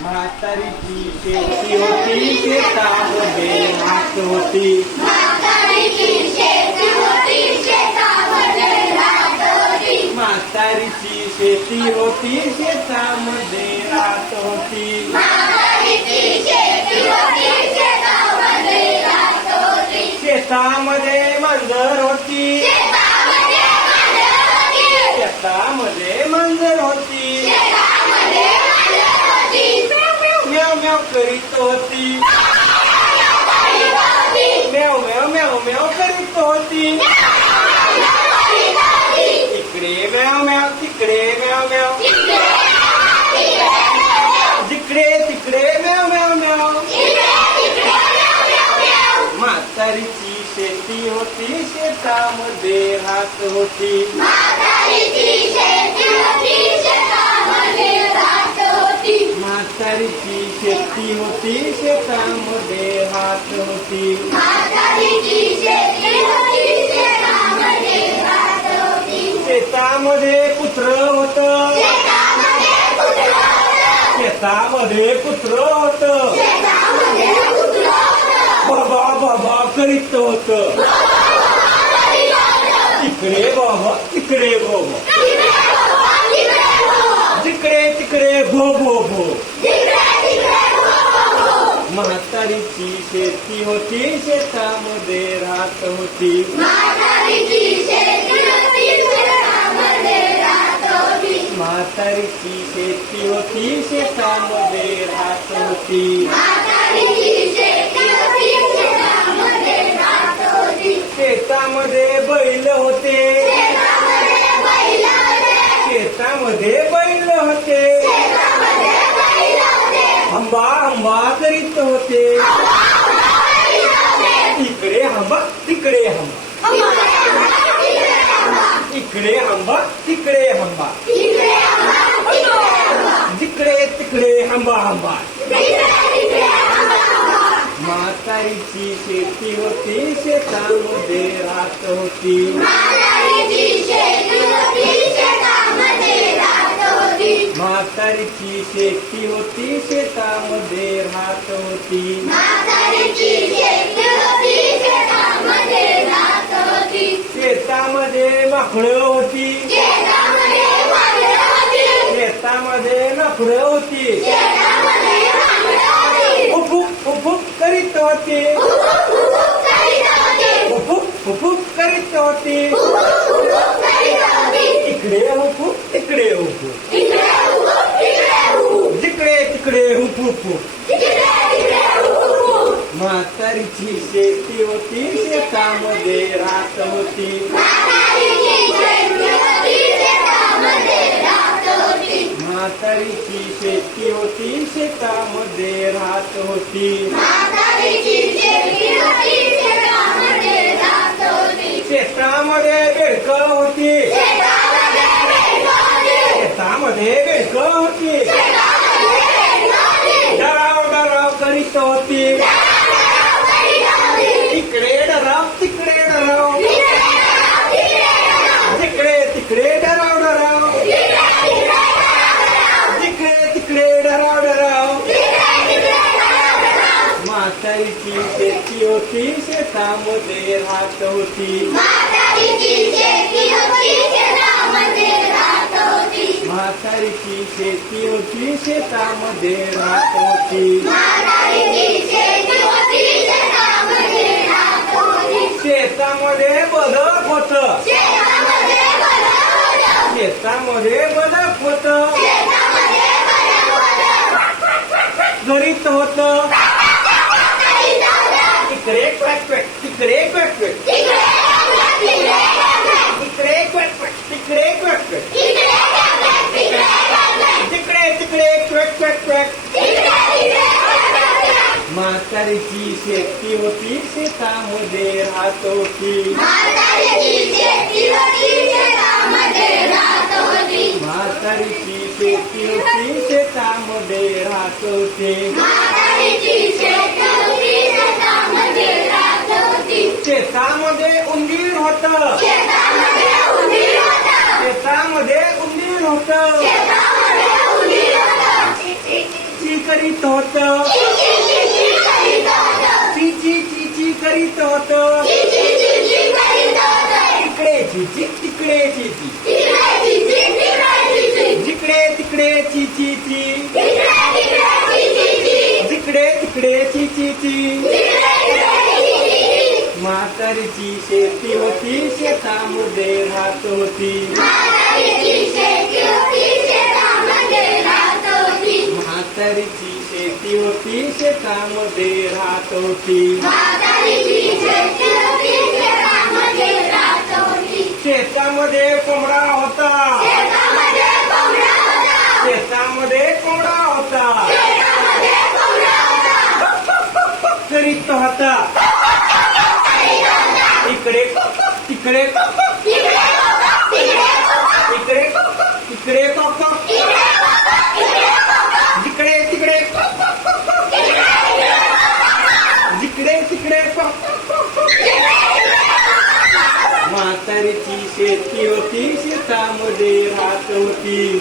म्हातारीची शेती होती शेतामध्ये हात. होती म्हातारीची शेती होती शेतामध्ये रात होती. शेतामध्ये मंजर होती करीत होती म्याव म्याव म्याव म्याव करीत होती इकडे म्याव म्याव तिकडे म्याव म्याव जिकडे तिकडे म्याव म्याव म्याव म्हातारीची शेती होती शेतामध्ये राहत होती म्हातारीची शेती होती शेतामध्ये राहत होती शेतामध्ये कुत्र होत. शेतामध्ये कुत्र होत. बाबा बाबा करीत होत. तिकडे बाबा. तिकडे बाबा. जिकडे तिकडे भो भो भो. म्हातारीची शेती होती शेतामध्ये राहत होती. म्हातारीची शेती होती शेतामध्ये राहत होती. हंबा हंबा करीत होते. इकडे हंबा तिकडे हंबा इकडे हंबा तिकडे हंबा जिकडे तिकडे हंबा हंबा म्हातारीची शेती होती शेतामध्ये राहत होती म्हातारीची शेती होती शेतामध्ये राहत होती. शेतामध्ये माकडं होती. शेतामध्ये नफडं होती. उफुक उफुक करीत होती. उफुक उफुक करीत होती. इकडे उफुक तिकडे उफुक जिकडे तिकडे म्हातारीची शेती होती शेतामध्ये राहत होती. म्हातारीची शेती होती शेतामध्ये राहत होती. शेतामध्ये बेडक होती. शेती होती शेतामध्ये राहत होती म्हातारीची शेती होती शेतामध्ये राहत होती. शेतामध्ये बदक होत. शेतामध्ये बदक होत. घरीत होत इकडे क्वॅक क्वॅक तिकडे क्वॅक क्वॅक इकडे क्वॅक क्वॅक तिकडे तिकडे तिकडे क्वॅक म्हातारीची शेती होती शेतामध्ये राहत होती म्हातारीची शेती होती शेतामध्ये राहत होती शेतामध्ये उंदीर होत. शेतामध्ये उंदीर होत. चिक करीत होत. ची ची ची ची करीत होत. इकडे ची ची तिकडे ची ची जिकडे तिकडे ची ची ची जिकडे तिकडे ची ची ची म्हातारीची शेती होती शेतामध्ये राहत होती. म्हातारीची शेती होती शेतामध्ये राहत होती. शेतामध्ये कोंबडा होता. शेतामध्ये कोंबडा होता. करीत होता इकडे तिकडे इकडे इकडे कॉक जिकडे तिकडे जिकडे तिकडे म्हातारीची शेती होती शेतामध्ये राहत होती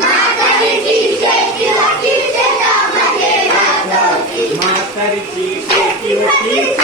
म्हातारीची शेती होती